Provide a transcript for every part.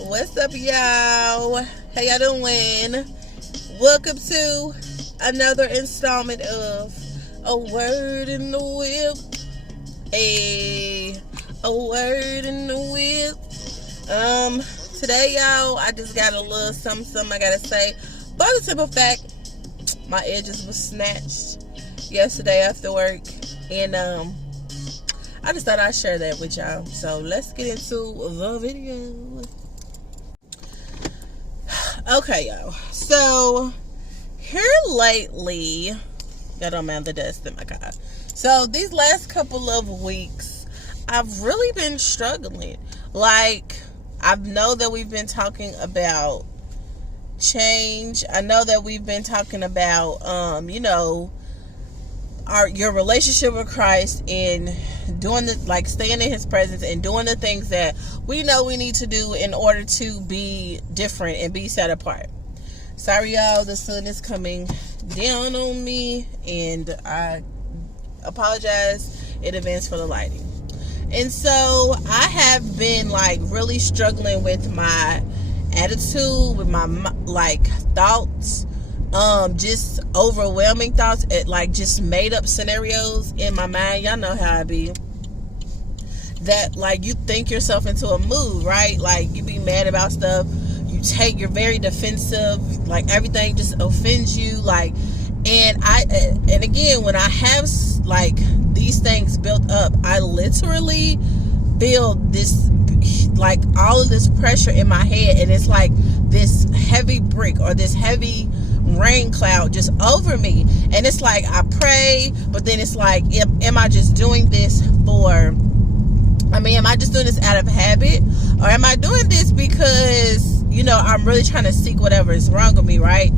What's up, y'all? How y'all doing? Welcome to another installment of A Word in the Whip. A word in the whip. Today, y'all, I just got a little something I gotta say. By the simple fact, my edges was snatched yesterday after work, and I just thought I'd share that with y'all. So let's get into the video. Okay, y'all. So here lately, I don't mind the dust in my car. So these last couple of weeks, I've really been struggling. Like, I know that we've been talking about change. I know that we've been talking about, your relationship with Christ and doing the, like, staying in His presence and doing the things that we know we need to do in order to be different and be set apart. Sorry, y'all, the sun is coming down on me, and I apologize in advance for the lighting. And so I have been like really struggling with my attitude, with my thoughts, just overwhelming thoughts, like just made up scenarios in my mind. Y'all know how I be. That like you think yourself into a mood, right? Like you be mad about stuff. You're very defensive. Like everything just offends you. Like, and again, when I have like these things built up, I literally build this, like all of this pressure in my head, and it's like this heavy brick or this heavy rain cloud just over me. And it's like I pray, but then it's like, am I just doing this am I just doing this out of habit, or am I doing this because I'm really trying to seek whatever is wrong with me, right?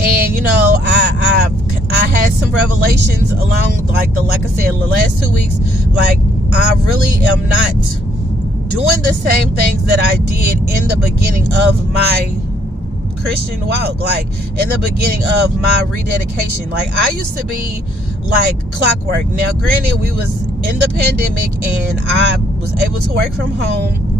And I had some revelations along like I said, the last 2 weeks. Like I really am not doing the same things that I did in the beginning of my Christian walk, like in the beginning of my rededication. Like I used to be like clockwork. Now granted, we was in the pandemic and I was able to work from home,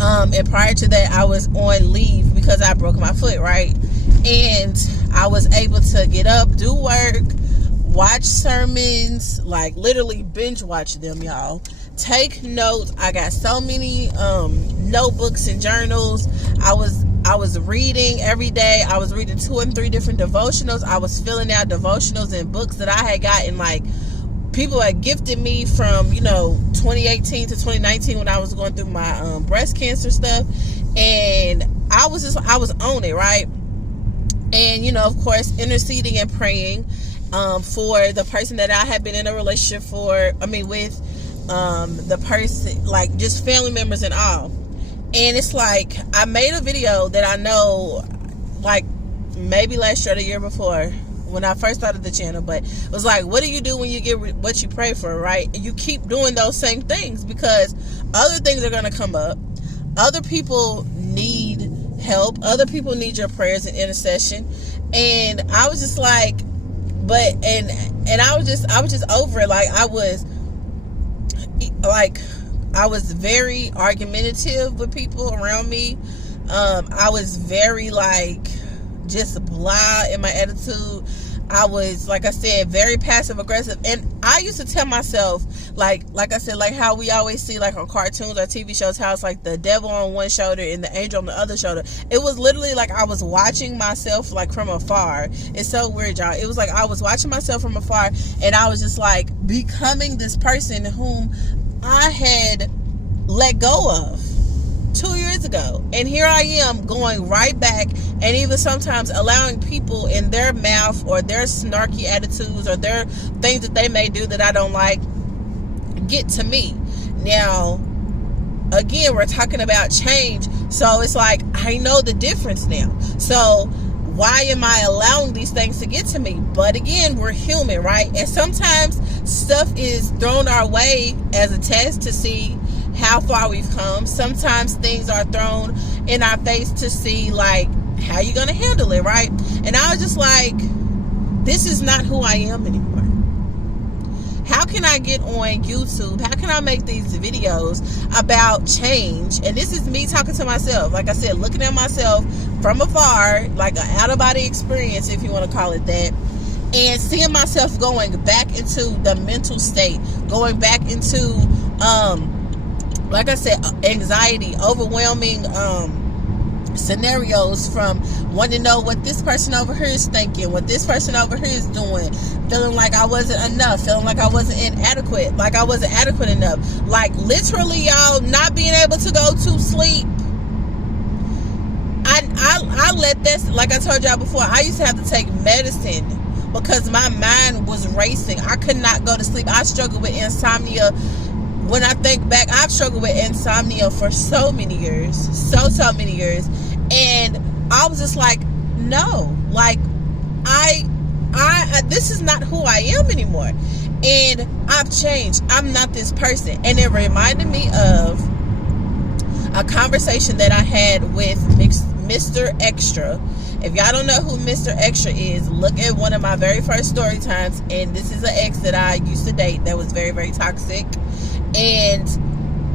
and prior to that I was on leave because I broke my foot, right? And I was able to get up, do work, watch sermons, like literally binge watch them, y'all. Take notes. I got so many notebooks and journals. I was reading every day. I was reading 2 and 3 different devotionals. I was filling out devotionals and books that I had gotten, like people had gifted me from 2018 to 2019 when I was going through my breast cancer stuff. And I was on it, right? And of course, interceding and praying for the person that I had been in a relationship with the person, like just family members and all. And it's like I made a video that I know, like maybe last year or the year before when I first started the channel, but it was like, what do you do when you get what you pray for, right? And you keep doing those same things because other things are going to come up. Other people need help. Other people need your prayers and intercession. And I was just like, I was just over it. Like I was very argumentative with people around me. I was very just blah in my attitude. I was, like I said, very passive aggressive. And I used to tell myself, like I said, like how we always see like on cartoons or TV shows, how it's like the devil on one shoulder and the angel on the other shoulder. It was literally like I was watching myself like from afar. It's so weird, y'all. It was like I was watching myself from afar, and I was just like becoming this person whom I had let go of 2 years ago. And here I am going right back, and even sometimes allowing people in their mouth or their snarky attitudes or their things that they may do that I don't like get to me. Now again, we're talking about change, so it's like I know the difference now. So why am I allowing these things to get to me? But again, we're human, right? And sometimes stuff is thrown our way as a test to see how far we've come. Sometimes things are thrown in our face to see like how you gonna handle it, right? And I was just like, this is not who I am anymore. How can I get on YouTube? How can I make these videos about change? And this is me talking to myself. Like I said, looking at myself from afar, like an out-of-body experience, if you want to call it that. And seeing myself going back into the mental state, going back into, like I said, anxiety, overwhelming scenarios, from wanting to know what this person over here is thinking, what this person over here is doing, feeling like I wasn't enough, feeling like I wasn't inadequate, like I wasn't adequate enough, like literally, y'all, not being able to go to sleep. I let that, like I told y'all before, I used to have to take medicine because my mind was racing. I could not go to sleep. I struggled with insomnia. When I think back, I've struggled with insomnia for so many years, so many years, and I was just like, no, like I this is not who I am anymore, and I've changed. I'm not this person. And it reminded me of a conversation that I had with Mr. Extra. If y'all don't know who Mr. Extra is, look at one of my very first story times. And this is an ex that I used to date that was very, very toxic. And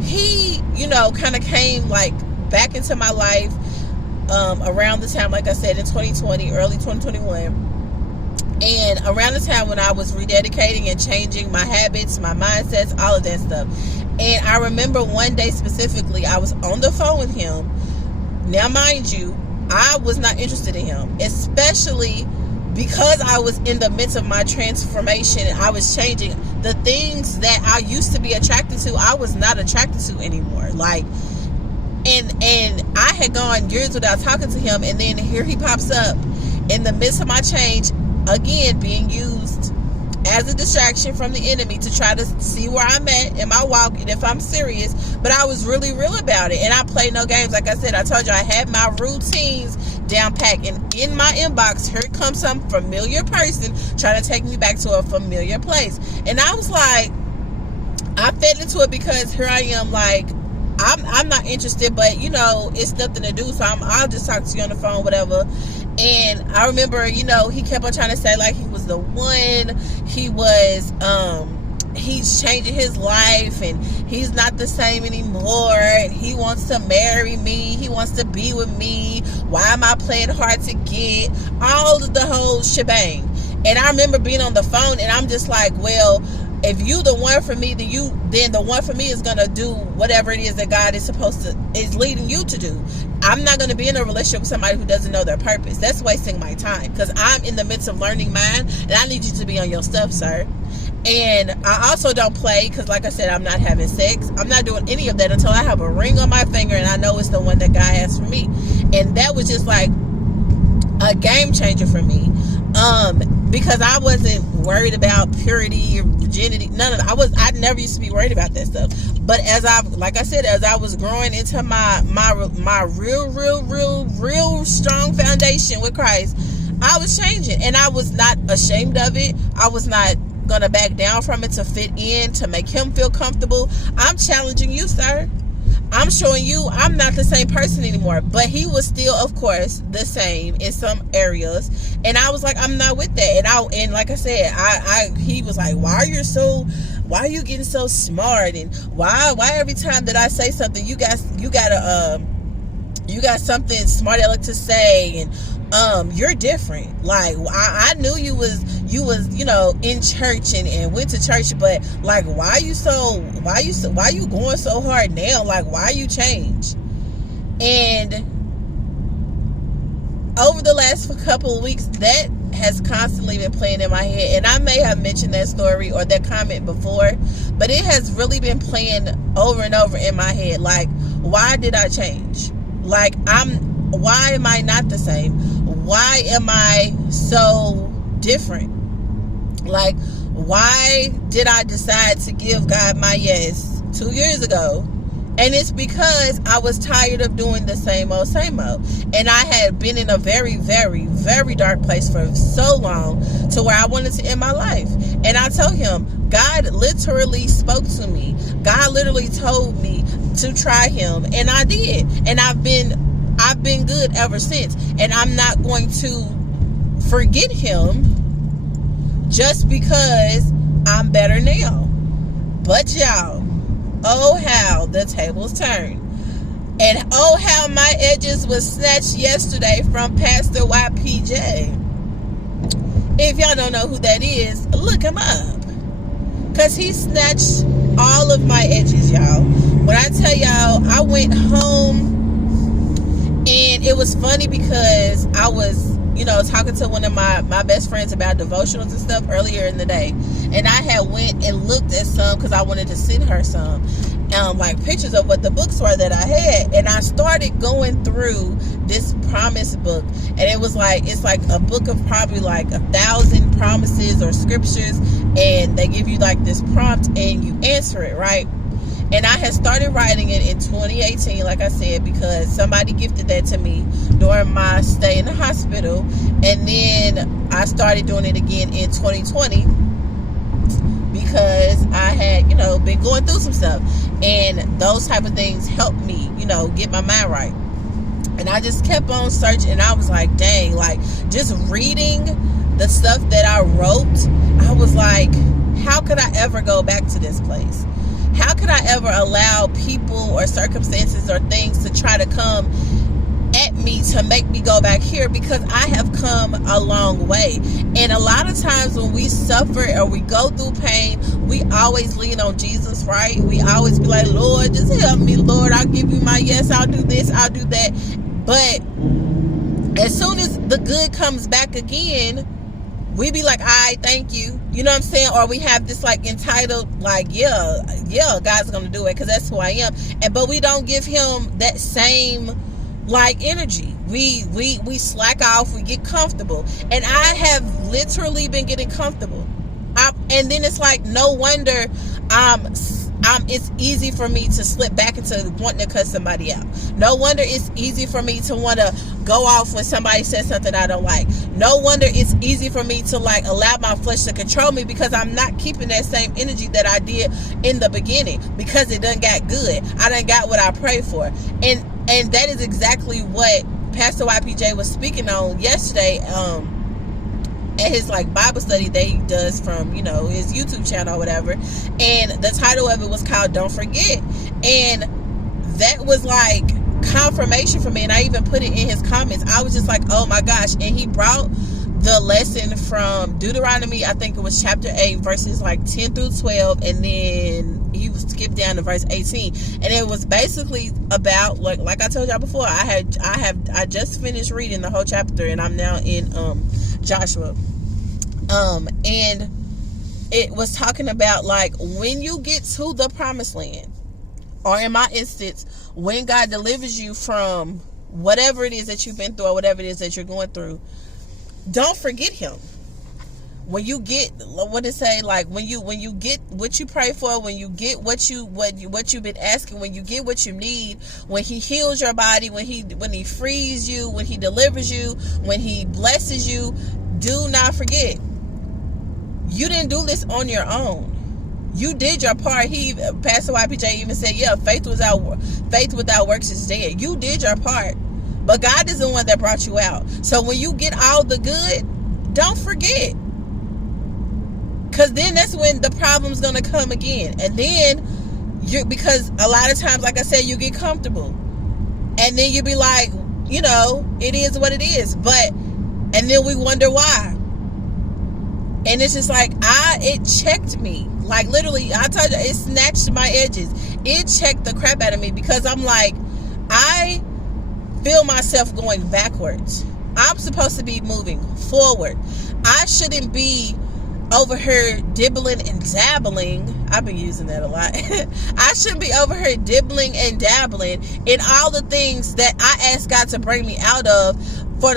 he, you know, kind of came like back into my life around the time, like I said, in 2020, early 2021. And around the time when I was rededicating and changing my habits, my mindsets, all of that stuff. And I remember one day specifically, I was on the phone with him. Now, mind you, I was not interested in him, especially because I was in the midst of my transformation. I was changing. The things that I used to be attracted to, I was not attracted to anymore. Like, and I had gone years without talking to him, and then here he pops up in the midst of my change, again being used as a distraction from the enemy to try to see where I'm at in my walk and if I'm serious. But I was really real about it, and I play no games. Like I said, I told you I had my routines down packed, and in my inbox, here comes some familiar person trying to take me back to a familiar place. And I was like, I fed into it because here I am, like, I'm not interested, but you know, it's nothing to do, so I'll just talk to you on the phone, whatever. And I remember, you know, he kept on trying to say like he was the one. He was he's changing his life and he's not the same anymore, and he wants to marry me, he wants to be with me, why am I playing hard to get, all of the whole shebang. And I remember being on the phone, and I'm just like, well, if you the one for me, then the one for me is gonna do whatever it is that God is leading you to do. I'm not gonna be in a relationship with somebody who doesn't know their purpose. That's wasting my time, because I'm in the midst of learning mine, and I need you to be on your stuff, sir. And I also don't play, because like I said, I'm not having sex. I'm not doing any of that until I have a ring on my finger and I know it's the one that God has for me. And that was just like a game changer for me. Because I wasn't worried about purity or virginity. None of that. I never used to be worried about that stuff. But as I was growing into my real strong foundation with Christ, I was changing, and I was not ashamed of it. I was not gonna back down from it to fit in, to make him feel comfortable. I'm challenging you, sir. I'm showing you I'm not the same person anymore. But he was still, of course, the same in some areas. And I was like, I'm not with that. And like I said, he was like, why are you getting so smart? And why every time that I say something, you got something smart aleck to say, and you're different. Like, I knew you was you know, in church and went to church, but like, why you going so hard now? Like, why you change? And over the last couple of weeks, that has constantly been playing in my head. And I may have mentioned that story or that comment before, but it has really been playing over and over in my head. Like, why did I change? Like, why am I not the same? Why am I so different? Like, why did I decide to give God my yes 2 years ago? And it's because I was tired of doing the same old. And I had been in a very, very, very dark place for so long to where I wanted to end my life. And I told him, God literally spoke to me. God literally told me to try him. And I did. And I've been good ever since. And I'm not going to forget him just because I'm better now. But y'all, oh how the tables turn. And oh how my edges was snatched yesterday from Pastor YPJ. If y'all don't know who that is, look him up. Because he snatched all of my edges, y'all. When I tell y'all, I went home, and it was funny because I was, talking to one of my best friends about devotionals and stuff earlier in the day. And I had went and looked at some because I wanted to send her some, like pictures of what the books were that I had. And I started going through this promise book. And it was like, it's like a book of probably like 1,000 promises or scriptures. And they give you like this prompt and you answer it, right? And I had started writing it in 2018, like I said, because somebody gifted that to me during my stay in the hospital. And then I started doing it again in 2020 because I had, been going through some stuff. And those type of things helped me, get my mind right. And I just kept on searching. And I was like, dang, like just reading the stuff that I wrote, I was like, how could I ever go back to this place? How could I ever allow people or circumstances or things to try to come at me to make me go back here? Because I have come a long way. And a lot of times when we suffer or we go through pain, we always lean on Jesus, right? We always be like, Lord, just help me, Lord. I'll give you my yes. I'll do this. I'll do that. But as soon as the good comes back again, we be like, all right, thank you. You know what I'm saying? Or we have this like entitled, like, yeah, God's going to do it because that's who I am. But we don't give him that same like energy. We slack off, we get comfortable. And I have literally been getting comfortable. And then it's like, no wonder it's easy for me to slip back into wanting to cut somebody out. No wonder it's easy for me to want to go off when somebody says something I don't like. No wonder it's easy for me to like allow my flesh to control me because I'm not keeping that same energy that I did in the beginning because it done got good. I done got what I prayed for. And that is exactly what Pastor YPJ was speaking on yesterday, at his like Bible study that he does from his YouTube channel or whatever. And the title of it was called Don't Forget. And that was like confirmation for me. And I even put it in his comments. I was just like, oh my gosh. And he brought the lesson from Deuteronomy, I think it was chapter 8 verses like 10 through 12, and then he was skipped down to verse 18. And it was basically about like I told y'all before, I just finished reading the whole chapter, and I'm now in Joshua. And it was talking about like when you get to the promised land, or in my instance, when God delivers you from whatever it is that you've been through or whatever it is that you're going through, don't forget him. When you get what it say, like when you get what you pray for, when you get what you've been asking, when you get what you need, when he heals your body, when he frees you, when he delivers you, when he blesses you, do not forget, you didn't do this on your own. You did your part. Pastor YPJ even said, yeah, faith without works is dead. You did your part. But God is the one that brought you out. So when you get all the good, don't forget. Because then that's when the problem's going to come again. And then, because a lot of times, like I said, you get comfortable. And then you be like, it is what it is. And then we wonder why. And it's just like, it checked me. Like literally, I told you, it snatched my edges. It checked the crap out of me because I'm like, I feel myself going backwards. I'm supposed to be moving forward. I shouldn't be over here dibbling and dabbling. I've been using that a lot. I shouldn't be over here dibbling and dabbling in all the things that I asked God to bring me out of for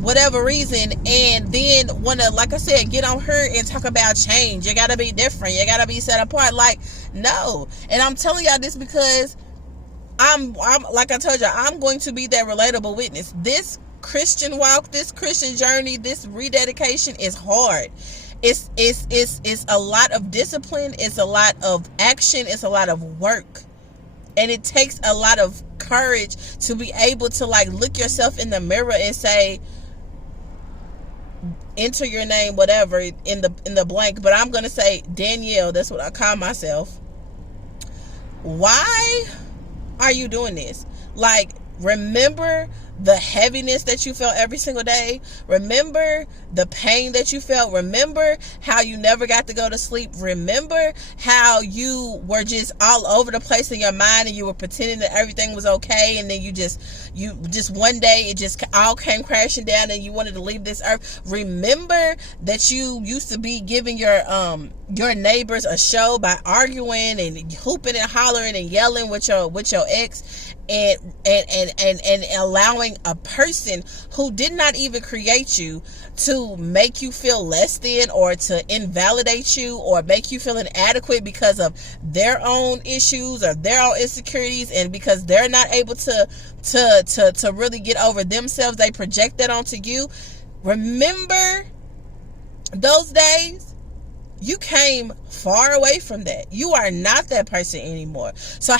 whatever reason, and then want to, like I said, get on her and talk about change. You gotta be different. You gotta be set apart. Like, no. And I'm telling y'all this because I'm like I told you, I'm going to be that relatable witness. This Christian walk, this Christian journey, this rededication is hard. It's a lot of discipline. It's a lot of action. It's a lot of work. And it takes a lot of courage to be able to like look yourself in the mirror and say, enter your name, whatever, in the blank, but I'm going to say Danielle. That's what I call myself. Why are you doing this? Like, remember the heaviness that you felt every single day. Remember the pain that you felt. Remember how you never got to go to sleep. Remember how you were just all over the place in your mind and you were pretending that everything was okay, and then you just one day it just all came crashing down and you wanted to leave this earth. Remember that you used to be giving your neighbors a show by arguing and hooping and hollering and yelling with your ex, and allowing a person who did not even create you to make you feel less than, or to invalidate you, or make you feel inadequate because of their own issues or their own insecurities, and because they're not able to really get over themselves, they project that onto you. Remember those days? You came far away from that. You are not that person anymore. So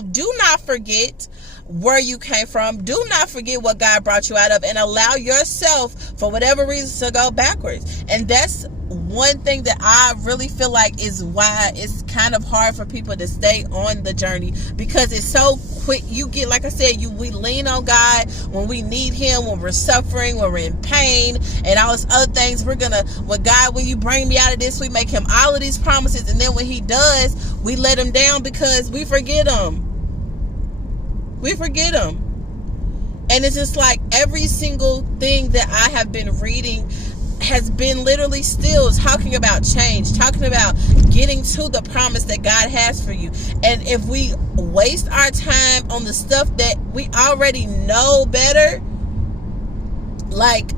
do not forget where you came from. Do not forget what God brought you out of, and allow yourself, for whatever reason, to go backwards. And that's one thing that I really feel like is why it's kind of hard for people to stay on the journey, because it's so quick. You get, like I said, we lean on God when we need him, when we're suffering, when we're in pain, and all these other things. When you bring me out of this, we make him all of these promises, and then when he does, we let him down because we forget him. And it's just like every single thing that I have been reading has been literally still talking about change, talking about getting to the promise that God has for you. And if we waste our time on the stuff that we already know better, like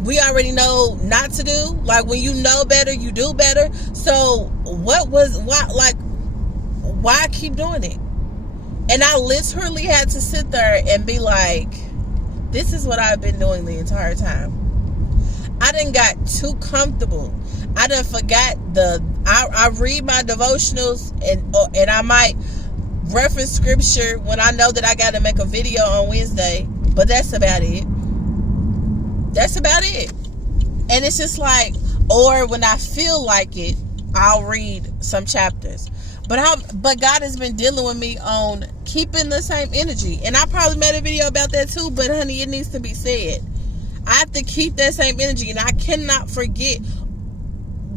we already know not to do, like when you know better, you do better. So why keep doing it? And I literally had to sit there and be like, this is what I've been doing the entire time. I done got too comfortable. I done forgot I read my devotionals and I might reference scripture when I know that I got to make a video on Wednesday, but that's about it. And it's just like, or when I feel like it, I'll read some chapters. But God has been dealing with me on keeping the same energy. And I probably made a video about that too, but honey, it needs to be said. I have to keep that same energy, and I cannot forget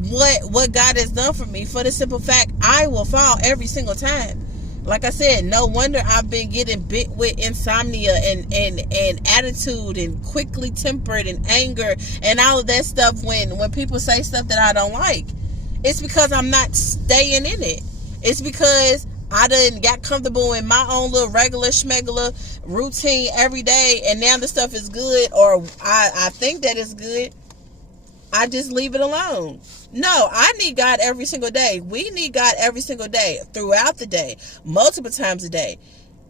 what God has done for me, for the simple fact I will fall every single time. Like I said, no wonder I've been getting bit with insomnia and attitude and quickly tempered and anger and all of that stuff when people say stuff that I don't like. It's because I'm not staying in it. It's because I done got comfortable in my own little regular schmegular routine every day, and now the stuff is good, or I think that it's good. I just leave it alone. No, I need God every single day. We need God every single day, throughout the day, multiple times a day.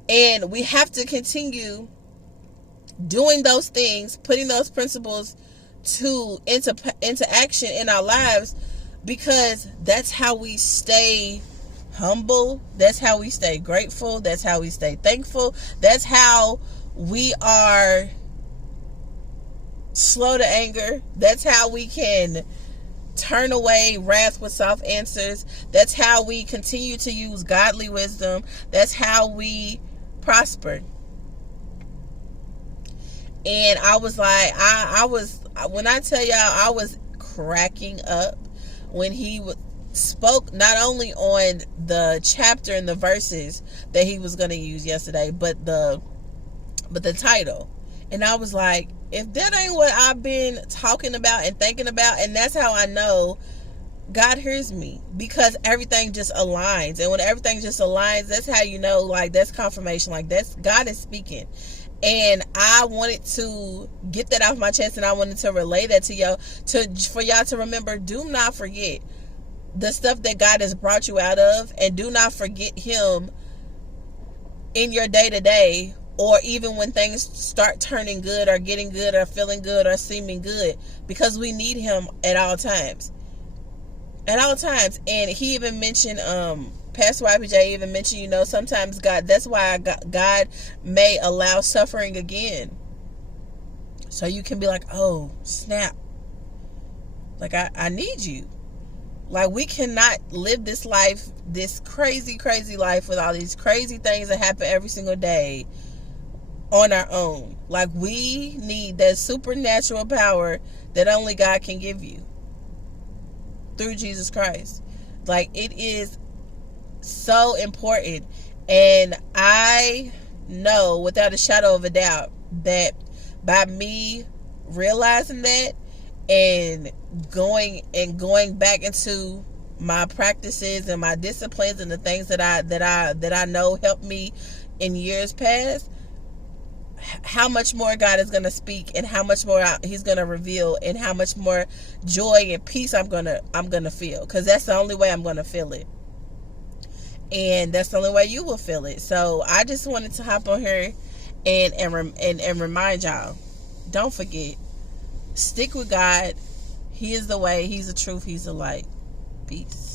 And we have to continue doing those things, putting those principles into action in our lives, because that's how we stay humble. That's how we stay grateful. That's how we stay thankful. That's how we are slow to anger. That's how we can turn away wrath with soft answers. That's how we continue to use godly wisdom. That's how we prosper. And I was like, when I tell y'all, I was cracking up when he spoke not only on the chapter and the verses that he was going to use yesterday, but the title. And I was like, if that ain't what I've been talking about and thinking about, and that's how I know God hears me, because everything just aligns. And when everything just aligns, that's how you know, like, that's confirmation, like that's God is speaking. And I wanted to get that off my chest, and I wanted to relay that to y'all, for y'all to remember, do not forget the stuff that God has brought you out of, and do not forget him in your day-to-day, or even when things start turning good or getting good or feeling good or seeming good, because we need him at all times. And he even mentioned, Pastor YPJ even mentioned, sometimes that's why God may allow suffering again, so you can be like, oh snap, Like, I need you. Like, we cannot live this life, this crazy, crazy life with all these crazy things that happen every single day on our own. Like, we need that supernatural power that only God can give you through Jesus Christ. Like, it is so important. And I know without a shadow of a doubt that by me realizing that and going back into my practices and my disciplines and the things that I know helped me in years past, how much more God is going to speak, and how much more he's going to reveal, and how much more joy and peace I'm going to feel, because that's the only way I'm going to feel it, and that's the only way you will feel it. So I just wanted to hop on here and remind y'all, don't forget, stick with God. He is the way, he's the truth, he's the light. Peace.